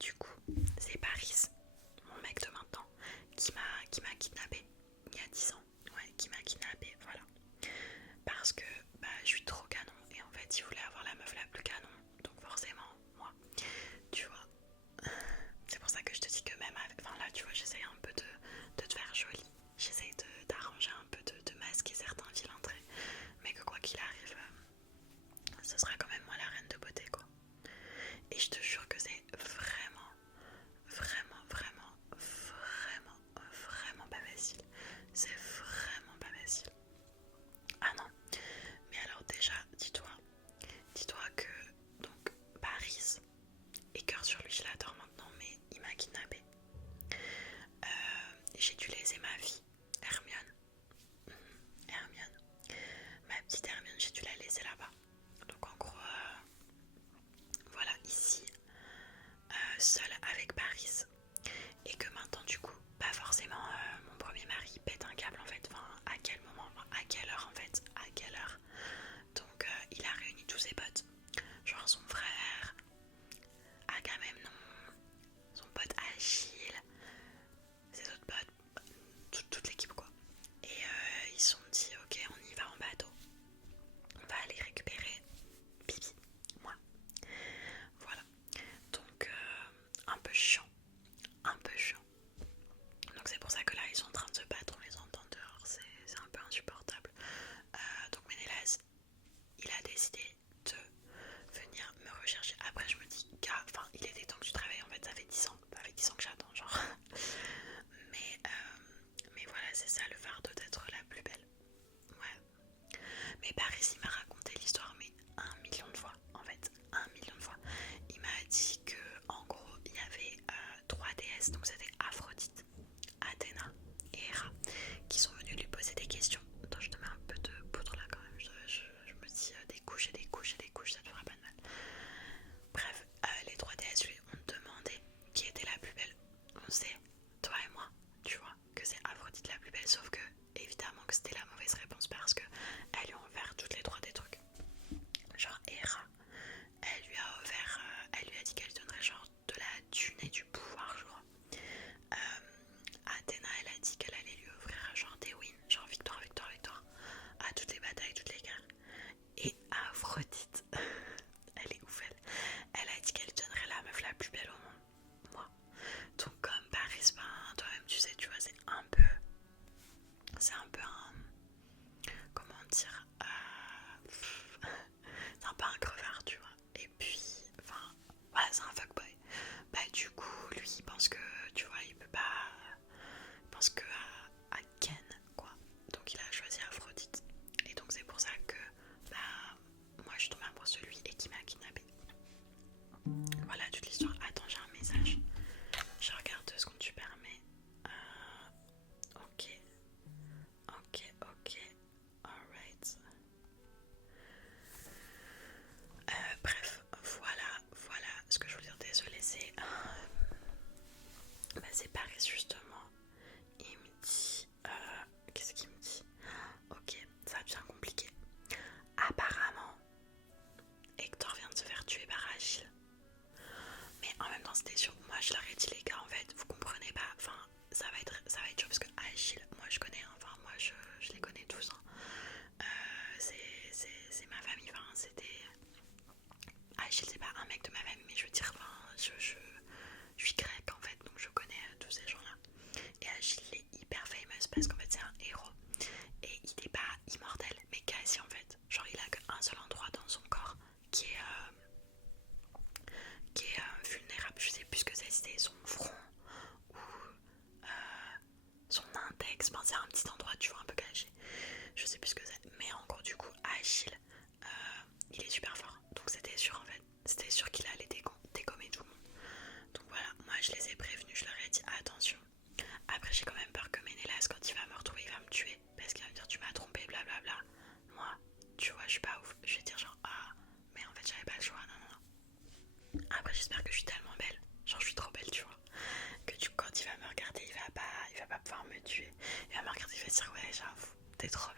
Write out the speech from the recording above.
du coup, c'est Paris, mon mec de maintenant, qui m'a kidnappée il y a 10 ans. Ouais, qui m'a kidnappée, voilà. Parce que je suis trop canon et en fait il voulait avoir la meuf la plus canon. Donc forcément, moi, tu vois. C'est pour ça que je te dis que même enfin là tu vois, j'essaye un peu de te faire jolie. J'essaye d'arranger un peu, de masquer certains vilains traits. Mais que quoi qu'il arrive, ce sera quand même moi la reine de beauté quoi. Et je te jure que c'est vraiment, vraiment, vraiment, vraiment, vraiment pas facile. C'est vraiment pas facile. Ah non. Mais alors déjà, dis-toi que donc Paris et cœur sur lui, je l'adore maintenant, mais il m'a kidnappée. J'ai dû laisser ma fille, Hermione. Hermione. Ma petite Hermione, j'ai dû la laisser là-bas. Donc en gros, voilà, ici, seule avec Paris. Et que maintenant, du coup, pas forcément mon premier mari pète un câble en fait. Enfin, à quel moment, enfin, à quelle heure en fait, à quelle heure. Donc il a réuni tous ses potes. Genre son frère, Agamemnon, son pote Achille, ses autres potes, toute l'équipe quoi. Et ils se sont dit ok, on y va en bateau. On va aller récupérer Bibi, moi. Voilà. Donc un peu chiant. Un peu chiant. Donc c'est pour ça que là ils sont en train de se battre, on les entend dehors, c'est un peu insupportable. Donc Ménélas, il a décidé de venir me rechercher. Après je me dis, gars, enfin il était temps que tu travailles en fait, ça fait 10 ans que j'attends genre. Mais voilà, c'est ça le fardeau d'être la plus belle. Ouais. Mais Paris il m'a raconté l'histoire mais 1 million de fois en fait, 1 million de fois. Il m'a dit que en gros il y avait 3 déesses, donc c'était Aphrodite, Athéna et Héra qui sont venus lui poser des questions. Attends, je te mets un peu de poudre là quand même, je me dis des couches et des couches et des couches, ça te fera pas de mal. Bref, les 3 déesses lui ont demandé qui était la plus belle. On sait, toi et moi, tu vois, que c'est Aphrodite la plus belle, sauf que évidemment que c'était la mauvaise réponse parce que elles lui ont offert toutes les 3 des trucs. Genre Héra, elle lui a dit qu'elle donnerait genre de la thune et du pouvoir, je crois. Athéna, elle a dit qu'elle allait lui offrir genre des wins, genre victoire, victoire, victoire, à toutes les batailles, toutes les guerres. Et Aphrodite, elle est ouf, elle a dit qu'elle donnerait la meuf la plus belle au monde, moi. Donc comme Paris, toi-même tu sais, tu vois, c'est un peu un, comment dire, c'est un peu un crevard, tu vois. Et puis, enfin, voilà, c'est un fuckboy. Du coup, lui, il pense que, tu vois, il peut pas, il pense que à Ken, quoi. Donc il a choisi Aphrodite. Et donc c'est pour ça que, moi je suis tombée amoureuse de lui et qui m'a kidnappée. Voilà toute l'histoire. Attends, j'ai un message. Je regarde 2 secondes, tu permets. Ok. Alright. Bref, voilà ce que je voulais dire. Désolée, c'est Paris justement. Il me dit, qu'est-ce qu'il me dit? Ok, ça devient compliqué. Apparemment, Hector vient de se faire tuer par Achille. Mais en même temps, c'était sûr. Moi, je leur ai dit, les gars, en fait, vous comprenez pas. Enfin, ça va être chaud parce que Achille, moi je connais. Enfin, moi je les connais tous. C'est ma famille. Enfin, c'était. Achille, c'est pas un mec de ma famille, mais je veux dire, enfin, je suis grecque en fait, donc je connais tous ces gens-là. Et Achille, il est hyper famous parce qu'en fait, c'est un héros. Et il n'est pas immortel, mais quasi en fait. Genre, il a qu'un seul endroit dans son corps qui est vulnérable. Je sais plus ce que c'est, c'était son front ou son index. Enfin, c'est un petit endroit, tu vois, un peu caché. Je sais plus ce que c'est. Mais en gros, du coup, Achille, il est super fort. Donc, c'était sûr en fait. C'était sûr qu'il allait dégommer tout le monde. Donc voilà, moi je les ai prévenus, je leur ai dit attention. Après, j'ai quand même peur que Ménélas, quand il va me retrouver, il va me tuer. Parce qu'il va me dire tu m'as trompé, blablabla. Moi, tu vois, je suis pas ouf. Je vais dire genre mais en fait j'avais pas le choix, non. Après, j'espère que je suis tellement belle. Genre, je suis trop belle, tu vois. Que quand il va me regarder, il va pas pouvoir me tuer. Il va me regarder, il va dire ouais, j'avoue, t'es trop